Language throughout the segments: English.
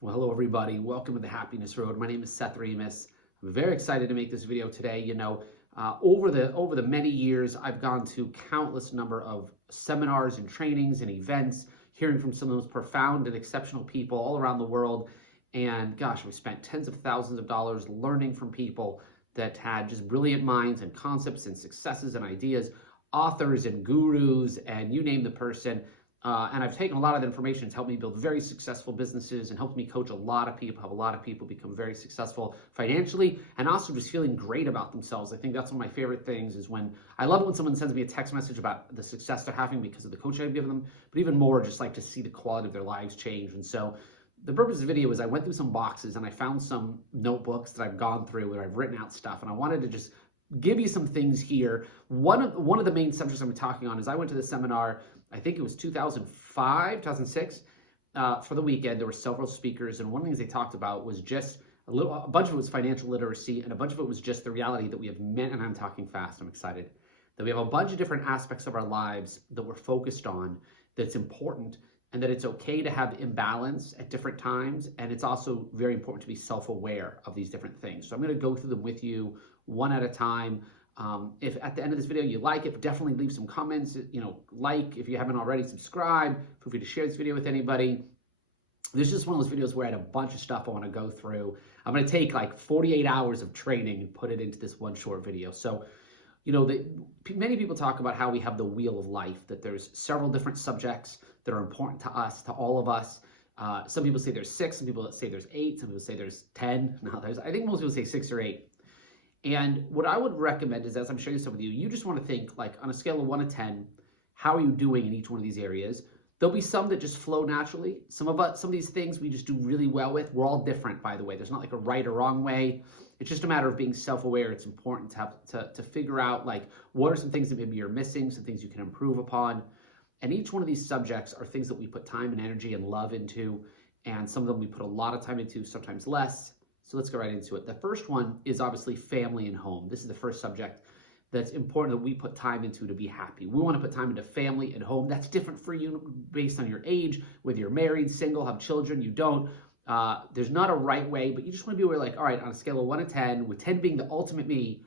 Well, hello everybody. Welcome to the Happiness Road. My name is Seth Remis. I'm very excited to make this video today. Over the many years, I've gone to countless number of seminars and trainings and events, hearing from some of the most profound and exceptional people all around the world. And gosh, we spent tens of thousands of dollars learning from people that had just brilliant minds and concepts and successes and ideas, authors and gurus, and you name the person. And I've taken a lot of the information. It's helped me build very successful businesses and helped me coach a lot of people, have a lot of people become very successful financially and also just feeling great about themselves. I think that's one of my favorite things is I love it when someone sends me a text message about the success they're having because of the coaching I've given them, but even more just like to see the quality of their lives change. And so the purpose of the video is I went through some boxes and I found some notebooks that I've gone through where I've written out stuff, and I wanted to just give you some things here. One of the main subjects I'm talking on is I went to the seminar, I think it was 2005, 2006, for the weekend. There were several speakers, and one of the things they talked about was just a bunch of it was financial literacy, and a bunch of it was just the reality that we have and I'm talking fast, I'm excited, that we have a bunch of different aspects of our lives that we're focused on, that's important, and that it's okay to have imbalance at different times, and it's also very important to be self-aware of these different things. So I'm going to go through them with you one at a time. If at the end of this video you like it, definitely leave some comments. If you haven't already, subscribe. Feel free to share this video with anybody. This is just one of those videos where I had a bunch of stuff I want to go through. I'm going to take like 48 hours of training and put it into this one short video. So, many people talk about how we have the wheel of life, that there's several different subjects that are important to us, to all of us. Some people say there's 6, some people say there's 8, some people say there's 10. I think most people say 6 or 8. And what I would recommend is, as I'm sharing some with you, you just want to think like on a scale of 1 to 10, how are you doing in each one of these areas? There'll be some that just flow naturally. Some of these things we just do really well with. We're all different, by the way. There's not like a right or wrong way. It's just a matter of being self-aware. It's important to figure out like what are some things that maybe you're missing, some things you can improve upon. And each one of these subjects are things that we put time and energy and love into. And some of them we put a lot of time into, sometimes less. So let's go right into it. The first one is obviously family and home. This is the first subject that's important that we put time into to be happy. We want to put time into family and home. That's different for you based on your age, whether you're married, single, have children, you don't. There's not a right way, but you just want to be aware, like, all right, on a scale of 1 to 10, with 10 being the ultimate me,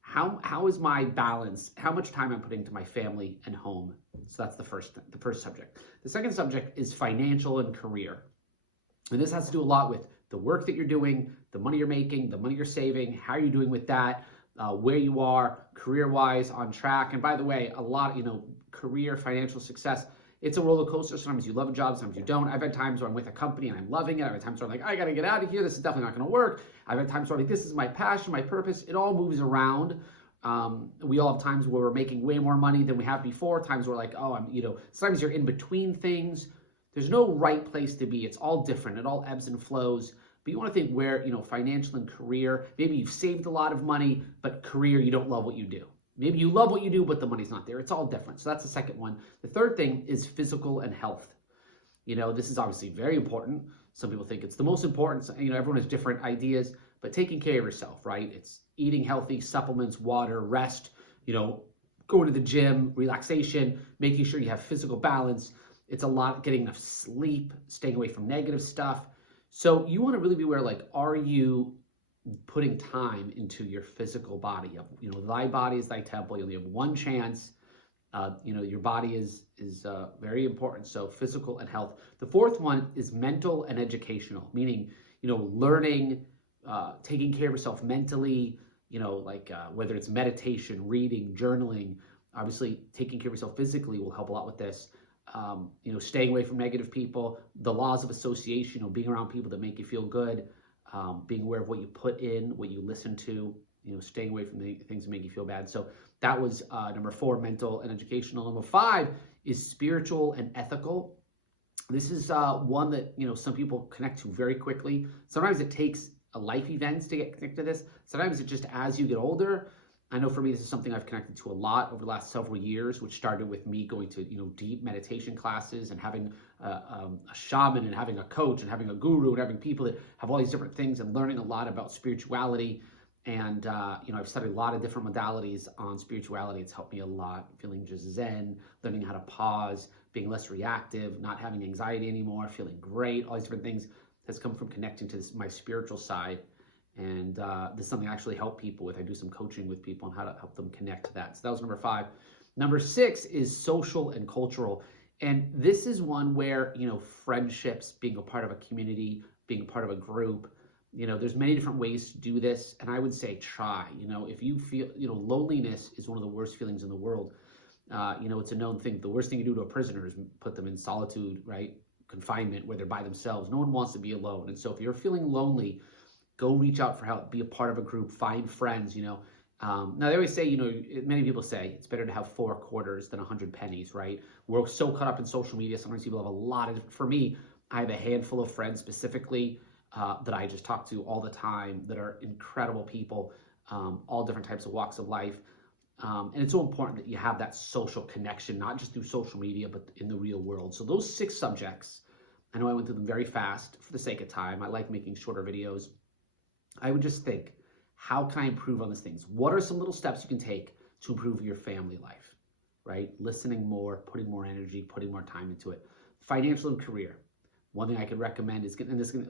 how is my balance? How much time I'm putting to my family and home? So that's the first subject. The second subject is financial and career. And this has to do a lot with the work that you're doing, the money you're making, the money you're saving, how you're doing with that, where you are career-wise, on track. And by the way, a lot, career, financial success, it's a roller coaster. Sometimes you love a job, sometimes you don't. I've had times where I'm with a company and I'm loving it. I've had times where I'm like, I got to get out of here. This is definitely not going to work. I've had times where I'm like, this is my passion, my purpose. It all moves around. We all have times where we're making way more money than we have before. Times where like, sometimes you're in between things. There's no right place to be. It's all different. It all ebbs and flows. But you want to think where, financial and career, maybe you've saved a lot of money, but career, you don't love what you do. Maybe you love what you do, but the money's not there. It's all different. So that's the second one. The third thing is physical and health. This is obviously very important. Some people think it's the most important. Everyone has different ideas, but taking care of yourself, right? It's eating healthy, supplements, water, rest, going to the gym, relaxation, making sure you have physical balance. It's a lot getting enough sleep, staying away from negative stuff. So you want to really be aware, like, are you putting time into your physical body? Thy body is thy temple. You only have one chance. Your body is very important. So physical and health. The fourth one is mental and educational, meaning, learning, taking care of yourself mentally, whether it's meditation, reading, journaling. Obviously, taking care of yourself physically will help a lot with this. Staying away from negative people, the laws of association, being around people that make you feel good, being aware of what you put in, what you listen to, staying away from the things that make you feel bad. So that was number 4, mental and educational. Number 5 is spiritual and ethical. This is one that, some people connect to very quickly. Sometimes it takes a life events to get connected to this. Sometimes it's just as you get older. I know for me, this is something I've connected to a lot over the last several years, which started with me going to, deep meditation classes and having a shaman and having a coach and having a guru and having people that have all these different things and learning a lot about spirituality. And, I've studied a lot of different modalities on spirituality. It's helped me a lot, feeling just zen, learning how to pause, being less reactive, not having anxiety anymore, feeling great, all these different things. has come from connecting to my spiritual side. And this is something I actually help people with. I do some coaching with people on how to help them connect to that. So that was number 5. Number 6 is social and cultural. And this is one where, friendships, being a part of a community, being a part of a group, there's many different ways to do this. And I would say try. If you feel, loneliness is one of the worst feelings in the world. It's a known thing. The worst thing you do to a prisoner is put them in solitude, right? Confinement, where they're by themselves. No one wants to be alone. And so if you're feeling lonely, go reach out for help, be a part of a group, find friends, Now they always say, many people say it's better to have 4 quarters than 100 pennies, right? We're so caught up in social media. Sometimes people have a lot of, for me, I have a handful of friends specifically that I just talk to all the time that are incredible people, all different types of walks of life. And it's so important that you have that social connection, not just through social media, but in the real world. So those 6 subjects, I know I went through them very fast for the sake of time. I like making shorter videos. I would just think, how can I improve on these things? What are some little steps you can take to improve your family life, right? Listening more, putting more energy, putting more time into it. Financial and career. One thing I could recommend is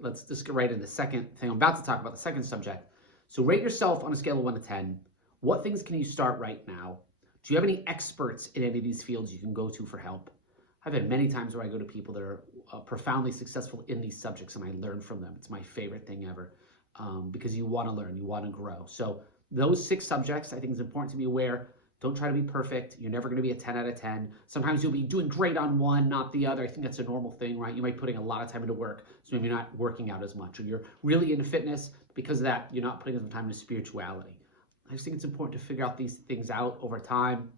let's just get right into the second thing I'm about to talk about, the second subject. So rate yourself on a scale of 1 to 10. What things can you start right now? Do you have any experts in any of these fields you can go to for help? I've had many times where I go to people that are profoundly successful in these subjects and I learn from them. It's my favorite thing ever. Because you want to learn, you want to grow. So those 6 subjects, I think it's important to be aware. Don't try to be perfect. You're never going to be a 10 out of 10. Sometimes you'll be doing great on one, not the other. I think that's a normal thing, right? You might be putting a lot of time into work, so maybe you're not working out as much, or you're really into fitness. Because of that, you're not putting as much time into spirituality. I just think it's important to figure out these things out over time.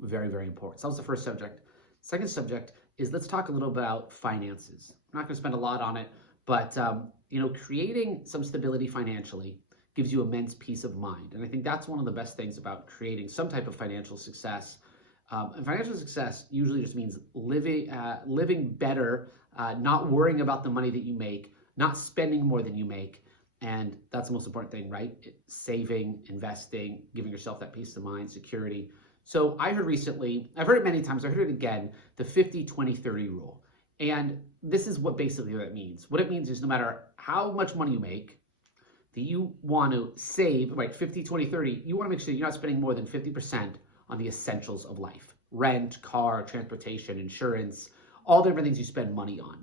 Very, very important. So that was the first subject. Second subject is, let's talk a little about finances. I'm not going to spend a lot on it, but creating some stability financially gives you immense peace of mind. And I think that's one of the best things about creating some type of financial success. And financial success usually just means living better, not worrying about the money that you make, not spending more than you make. And that's the most important thing, right? Saving, investing, giving yourself that peace of mind, security. So I heard recently, I've heard it many times, I heard it again, the 50-20-30 rule. And this is what basically that means. What it means is no matter how much money you make, that you want to save, right, 50-20-30, you want to make sure you're not spending more than 50% on the essentials of life. Rent, car, transportation, insurance, all the different things you spend money on.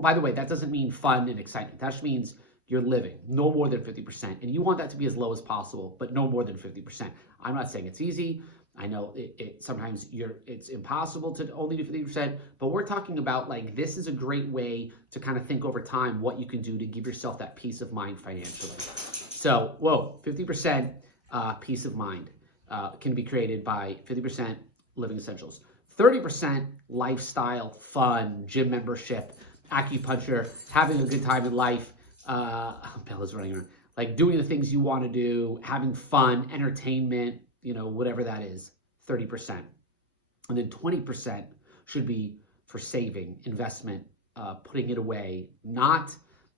By the way, that doesn't mean fun and excitement. That just means you're living no more than 50%. And you want that to be as low as possible, but no more than 50%. I'm not saying it's easy. I know sometimes it's impossible to only do 50%, but we're talking about this is a great way to kind of think over time what you can do to give yourself that peace of mind financially. So, 50% peace of mind can be created by 50% living essentials. 30% lifestyle, fun, gym membership, acupuncture, having a good time in life. Bella's running around. Doing the things you want to do, having fun, entertainment, whatever that is, 30%. And then 20% should be for saving, investment, putting it away, not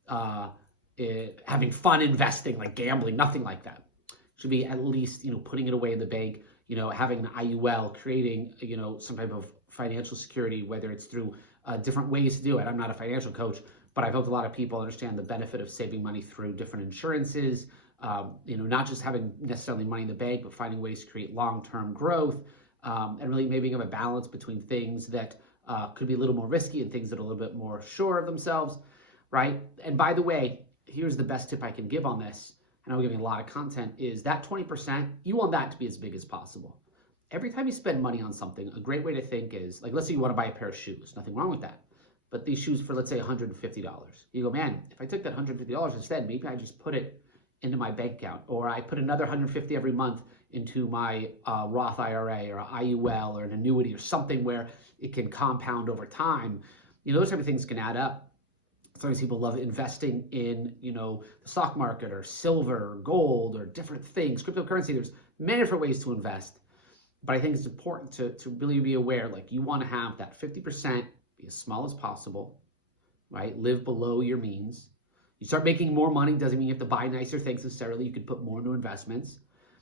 having fun investing, like gambling, nothing like that. Should be at least, putting it away in the bank, having an IUL, creating, some type of financial security, whether it's through different ways to do it. I'm not a financial coach, but I've helped a lot of people understand the benefit of saving money through different insurances, not just having necessarily money in the bank, but finding ways to create long-term growth, and really maybe have a balance between things that could be a little more risky and things that are a little bit more sure of themselves, right? And by the way, here's the best tip I can give on this, and I'm giving a lot of content, is that 20%, you want that to be as big as possible. Every time you spend money on something, a great way to think is, let's say you want to buy a pair of shoes, nothing wrong with that. But these shoes for, let's say, $150. You go, man, if I took that $150 instead, maybe I just put it into my bank account, or I put another $150 every month into my Roth IRA or IUL or an annuity or something where it can compound over time. Those type of things can add up. Sometimes people love investing in, the stock market or silver or gold or different things, cryptocurrency. There's many different ways to invest. But I think it's important to really be aware, you want to have that 50% be as small as possible, right? Live below your means. You start making more money, doesn't mean you have to buy nicer things necessarily. You could put more into investments.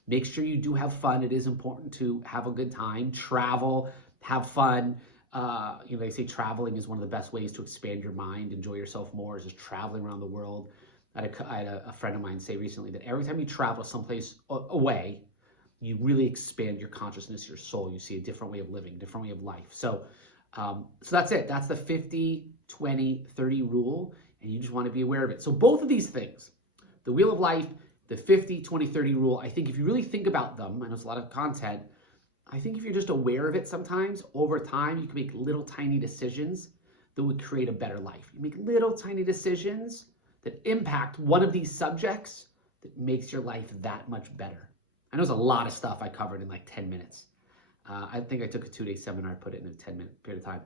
Make sure you do have fun. It is important to have a good time, travel, have fun, They say traveling is one of the best ways to expand your mind, enjoy yourself more, is just traveling around the world. I had a friend of mine say recently that every time you travel someplace away, you really expand your consciousness, your soul. You see a different way of living, different way of life. So that's it. That's the 50-20-30 rule, and you just want to be aware of it. So both of these things, the Wheel of Life, the 50-20-30 rule, I think if you really think about them, I know it's a lot of content, I think if you're just aware of it sometimes, over time, you can make little tiny decisions that would create a better life. You make little tiny decisions that impact one of these subjects that makes your life that much better. I know there's a lot of stuff I covered in like 10 minutes. I think I took a 2-day seminar, put it in a 10-minute period of time.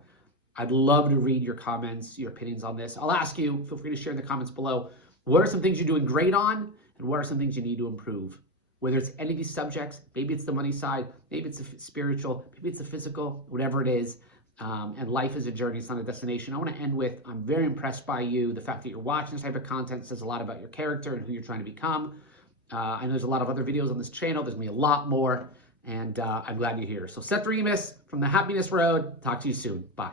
I'd love to read your comments, your opinions on this. I'll ask you, feel free to share in the comments below, what are some things you're doing great on, and what are some things you need to improve? Whether it's any of these subjects, maybe it's the money side, maybe it's the spiritual, maybe it's the physical, whatever it is. And life is a journey, it's not a destination. I want to end with, I'm very impressed by you. The fact that you're watching this type of content says a lot about your character and who you're trying to become. I know there's a lot of other videos on this channel. There's going to be a lot more. And I'm glad you're here. So Seth Remis from the Happiness Road. Talk to you soon. Bye.